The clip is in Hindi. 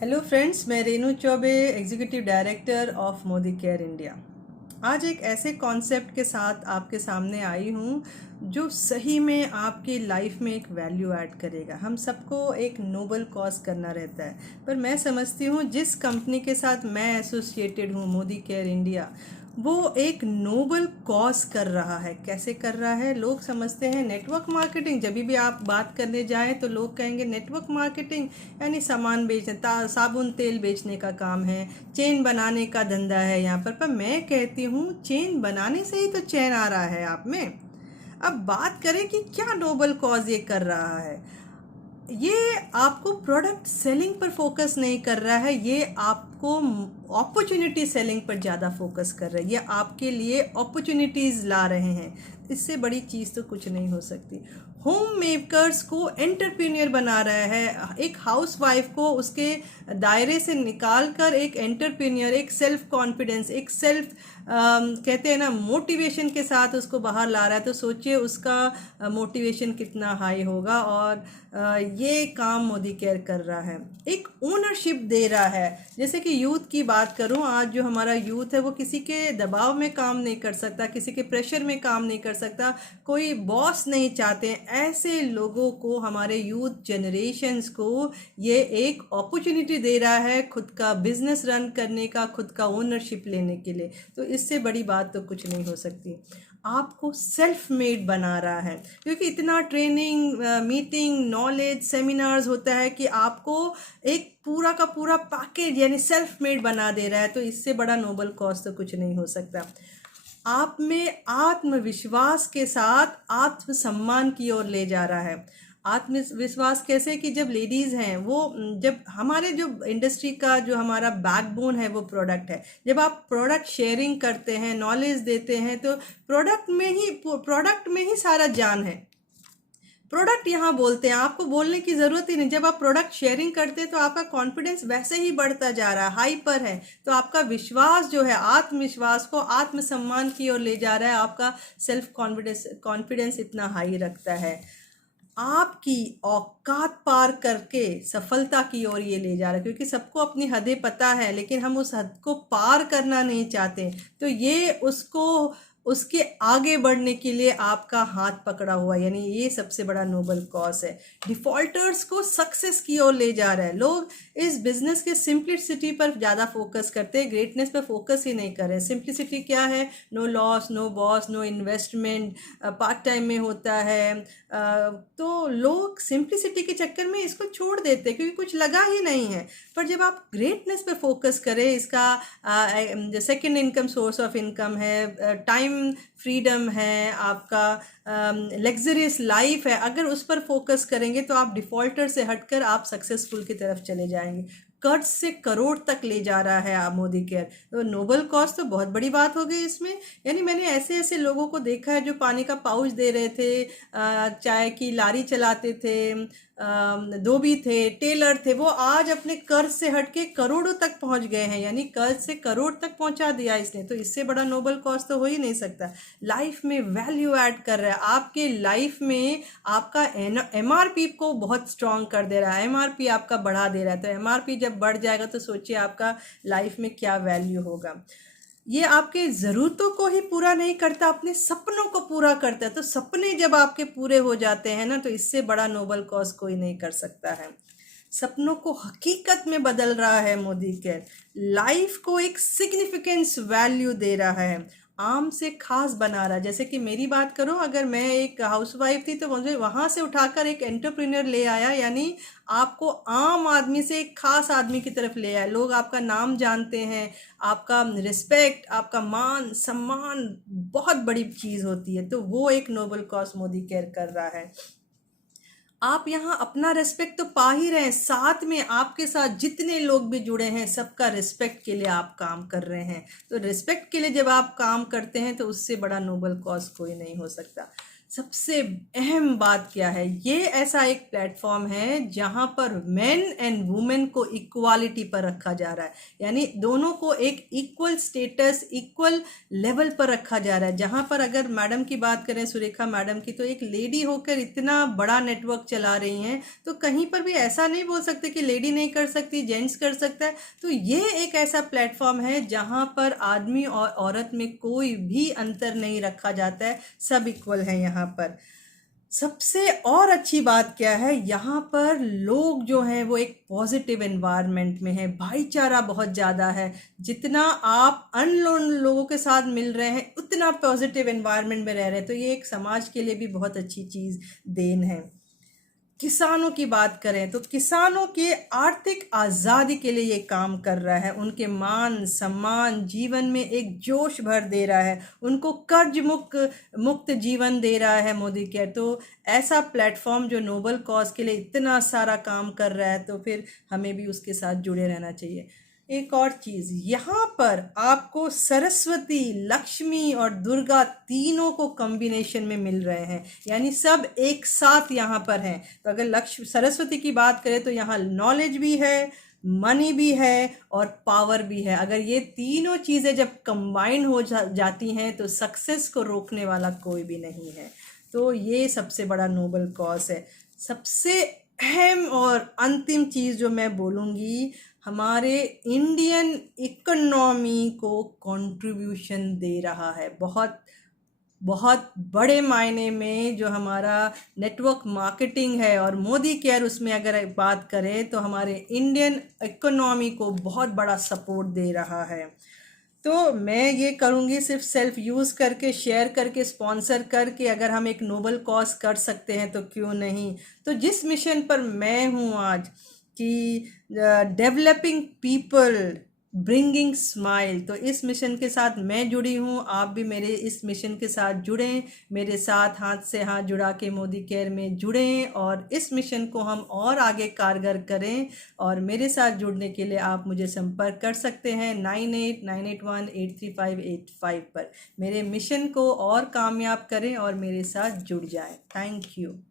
हेलो फ्रेंड्स, मैं Renu Choubey, executive director of Modi care India. आज एक ऐसे कॉन्सेप्ट के साथ आपके सामने आई हूँ जो सही में आपकी लाइफ में एक वैल्यू ऐड करेगा। हम सबको एक नोबल कॉज करना रहता है, पर मैं समझती हूँ जिस कंपनी के साथ मैं एसोसिएटेड हूँ, मोदी केयर इंडिया, वो एक नोबल कॉज कर रहा है। कैसे कर रहा है? लोग समझते हैं नेटवर्क मार्केटिंग। जब भी आप बात करने जाएं तो लोग कहेंगे नेटवर्क मार्केटिंग यानी सामान बेचने, साबुन तेल बेचने का काम है, चेन बनाने का धंधा है यहाँ पर मैं कहती हूँ चेन बनाने से ही तो चैन आ रहा है आप में। अब बात करें कि क्या नोबल कॉज ये कर रहा है। ये आपको प्रोडक्ट सेलिंग पर फोकस नहीं कर रहा है, ये आपको अपॉर्चुनिटी सेलिंग पर ज़्यादा फोकस कर रहा है। ये आपके लिए अपॉर्चुनिटीज़ ला रहे हैं। इससे बड़ी चीज़ तो कुछ नहीं हो सकती। होम मेकर्स को एंटरप्रेन्योर बना रहा है। एक हाउसवाइफ को उसके दायरे से निकाल कर एक एंटरप्रेन्योर, एक सेल्फ कॉन्फिडेंस, एक सेल्फ कहते हैं ना मोटिवेशन के साथ उसको बाहर ला रहा है। तो सोचिए उसका मोटिवेशन कितना हाई होगा। और ये काम मोदी केयर कर रहा है, एक ओनरशिप दे रहा है। जैसे कि यूथ की बात करूं, आज जो हमारा यूथ है वो किसी के दबाव में काम नहीं कर सकता, किसी के प्रेशर में काम नहीं कर सकता, कोई बॉस नहीं चाहते। ऐसे लोगों को, हमारे यूथ जनरेशन्स को ये एक अपॉर्चुनिटी दे रहा है खुद का बिजनेस रन करने का, खुद का ओनरशिप लेने के लिए। तो इससे बड़ी बात तो कुछ नहीं हो सकती। आपको सेल्फ मेड बना रहा है, क्योंकि इतना ट्रेनिंग, मीटिंग, नॉलेज, सेमिनार्स होता है कि आपको एक पूरा का पूरा पैकेज यानी सेल्फ मेड बना दे रहा है। तो इससे बड़ा नोबल कॉज तो कुछ नहीं हो सकता। आप में आत्मविश्वास के साथ आत्मसम्मान की ओर ले जा रहा है। आत्मविश्वास कैसे? कि जब लेडीज़ हैं, वो जब हमारे जो इंडस्ट्री का जो हमारा बैकबोन है वो प्रोडक्ट है। जब आप प्रोडक्ट शेयरिंग करते हैं, नॉलेज देते हैं, तो प्रोडक्ट में ही सारा जान है। प्रोडक्ट यहाँ बोलते हैं, आपको बोलने की ज़रूरत ही नहीं। जब आप प्रोडक्ट शेयरिंग करते हैं तो आपका कॉन्फिडेंस वैसे ही बढ़ता जा रहा है, हाई पर है। तो आपका विश्वास जो है, आत्मविश्वास को आत्मसम्मान की ओर ले जा रहा है। आपका सेल्फ कॉन्फिडेंस इतना हाई रखता है। आपकी औकात पार करके सफलता की ओर ये ले जा रहा है, क्योंकि सबको अपनी हदें पता है, लेकिन हम उस हद को पार करना नहीं चाहते। तो ये उसको, उसके आगे बढ़ने के लिए आपका हाथ पकड़ा हुआ, यानी ये सबसे बड़ा नोबल कॉज है। डिफॉल्टर्स को सक्सेस की ओर ले जा रहा है। लोग इस बिजनेस के सिंप्लिसिटी पर ज़्यादा फोकस करते हैं, ग्रेटनेस पर फोकस ही नहीं कर रहे हैं। सिंप्लिसिटी क्या है? No loss, no boss, no investment, part time में होता है। तो लोग सिंप्लिसिटी के चक्कर में इसको छोड़ देते हैं, क्योंकि कुछ लगा ही नहीं है। पर जब आप ग्रेटनेस पर फोकस करें, इसका second income, source of income है, टाइम फ्रीडम है, आपका लग्जरियस लाइफ है, अगर उस पर फोकस करेंगे तो आप डिफ़ॉल्टर से हटकर आप सक्सेसफुल की तरफ चले जाएंगे। कर्ज से करोड़ तक ले जा रहा है आप मोदी केयर। तो नोबल कॉज तो बहुत बड़ी बात हो गई इसमें। यानी मैंने ऐसे ऐसे लोगों को देखा है जो पानी का पाउच दे रहे थे, चाय की लारी चलाते थे, धोबी थे, टेलर थे, वो आज अपने कर्ज से हटके करोड़ों तक पहुंच गए हैं। यानी कर्ज से करोड़ तक पहुंचा दिया इसने। तो इससे बड़ा नोबल कॉज तो हो ही नहीं सकता। लाइफ में वैल्यू ऐड कर रहा है, आपके लाइफ में आपका एमआरपी को बहुत स्ट्रांग कर दे रहा है, एमआरपी आपका बढ़ा दे रहा है। तो एमआरपी जब बढ़ जाएगा तो सोचिए आपका लाइफ में क्या वैल्यू होगा। ये आपके ज़रूरतों को ही पूरा नहीं करता, अपने सपनों को पूरा करता है। तो सपने जब आपके पूरे हो जाते हैं ना, तो इससे बड़ा नोबल कॉज कोई नहीं कर सकता है। सपनों को हकीकत में बदल रहा है मोदी केयर। लाइफ को एक सिग्निफिकेंस वैल्यू दे रहा है, आम से खास बना रहा है। जैसे कि मेरी बात करूं, अगर मैं एक हाउसवाइफ थी तो मुझे वहां से उठाकर एक एंटरप्रेन्योर ले आया, यानी आपको आम आदमी से एक खास आदमी की तरफ ले आया। लोग आपका नाम जानते हैं, आपका रिस्पेक्ट, आपका मान सम्मान बहुत बड़ी चीज़ होती है। तो वो एक नोबल कॉज मोदी केयर कर रहा है। आप यहाँ अपना रिस्पेक्ट तो पा ही रहे हैं, साथ में आपके साथ जितने लोग भी जुड़े हैं सबका रिस्पेक्ट के लिए आप काम कर रहे हैं। तो रिस्पेक्ट के लिए जब आप काम करते हैं तो उससे बड़ा नोबल कॉज कोई नहीं हो सकता। सबसे अहम बात क्या है, ये ऐसा एक प्लेटफॉर्म है जहां पर मेन एंड वुमेन को इक्वालिटी पर रखा जा रहा है, यानी दोनों को एक इक्वल स्टेटस, इक्वल लेवल पर रखा जा रहा है। जहां पर अगर मैडम की बात करें, सुरेखा मैडम की, तो एक लेडी होकर इतना बड़ा नेटवर्क चला रही हैं, तो कहीं पर भी ऐसा नहीं बोल सकते कि लेडी नहीं कर सकती, जेंट्स कर सकता है। तो ये एक ऐसा प्लेटफॉर्म है जहां पर आदमी और औरत में कोई भी अंतर नहीं रखा जाता है, सब इक्वल है यहाँ पर। सबसे और अच्छी बात क्या है, यहाँ पर लोग जो हैं वो एक पॉजिटिव एनवायरनमेंट में है, भाईचारा बहुत ज़्यादा है। जितना आप अननोन लोगों के साथ मिल रहे हैं उतना पॉजिटिव एनवायरनमेंट में रह रहे हैं, तो ये एक समाज के लिए भी बहुत अच्छी चीज़, देन है। किसानों की बात करें तो किसानों के आर्थिक आज़ादी के लिए ये काम कर रहा है, उनके मान सम्मान जीवन में एक जोश भर दे रहा है, उनको कर्ज मुक्त जीवन दे रहा है मोदी केयर। तो ऐसा प्लेटफॉर्म जो नोबल कॉज के लिए इतना सारा काम कर रहा है, तो फिर हमें भी उसके साथ जुड़े रहना चाहिए। एक और चीज़, यहाँ पर आपको सरस्वती, लक्ष्मी और दुर्गा तीनों को कॉम्बिनेशन में मिल रहे हैं, यानी सब एक साथ यहाँ पर हैं। तो अगर लक्ष्मी सरस्वती की बात करें तो यहाँ नॉलेज भी है, मनी भी है और पावर भी है। अगर ये तीनों चीज़ें जब कंबाइन हो जाती हैं तो सक्सेस को रोकने वाला कोई भी नहीं है। तो ये सबसे बड़ा नोबल कॉज है। सबसे अहम और अंतिम चीज़ जो मैं बोलूँगी, हमारे इंडियन इकोनॉमी को कंट्रीब्यूशन दे रहा है बहुत बहुत बड़े मायने में। जो हमारा नेटवर्क मार्केटिंग है और मोदी केयर, उसमें अगर बात करें तो हमारे इंडियन इकोनॉमी को बहुत बड़ा सपोर्ट दे रहा है। तो मैं ये करूँगी सिर्फ सेल्फ यूज़ करके, शेयर करके, स्पॉन्सर करके, अगर हम एक नोबल कॉज कर सकते हैं तो क्यों नहीं। तो जिस मिशन पर मैं हूँ आज कि डेवलपिंग पीपल ब्रिंगिंग स्माइल, तो इस मिशन के साथ मैं जुड़ी हूँ। आप भी मेरे इस मिशन के साथ जुड़ें, मेरे साथ हाथ से हाथ जुड़ा के मोदी केयर में जुड़ें और इस मिशन को हम और आगे कारगर करें। और मेरे साथ जुड़ने के लिए आप मुझे संपर्क कर सकते हैं 9898183585 पर। मेरे मिशन को और कामयाब करें और मेरे साथ जुड़ जाएं। Thank you.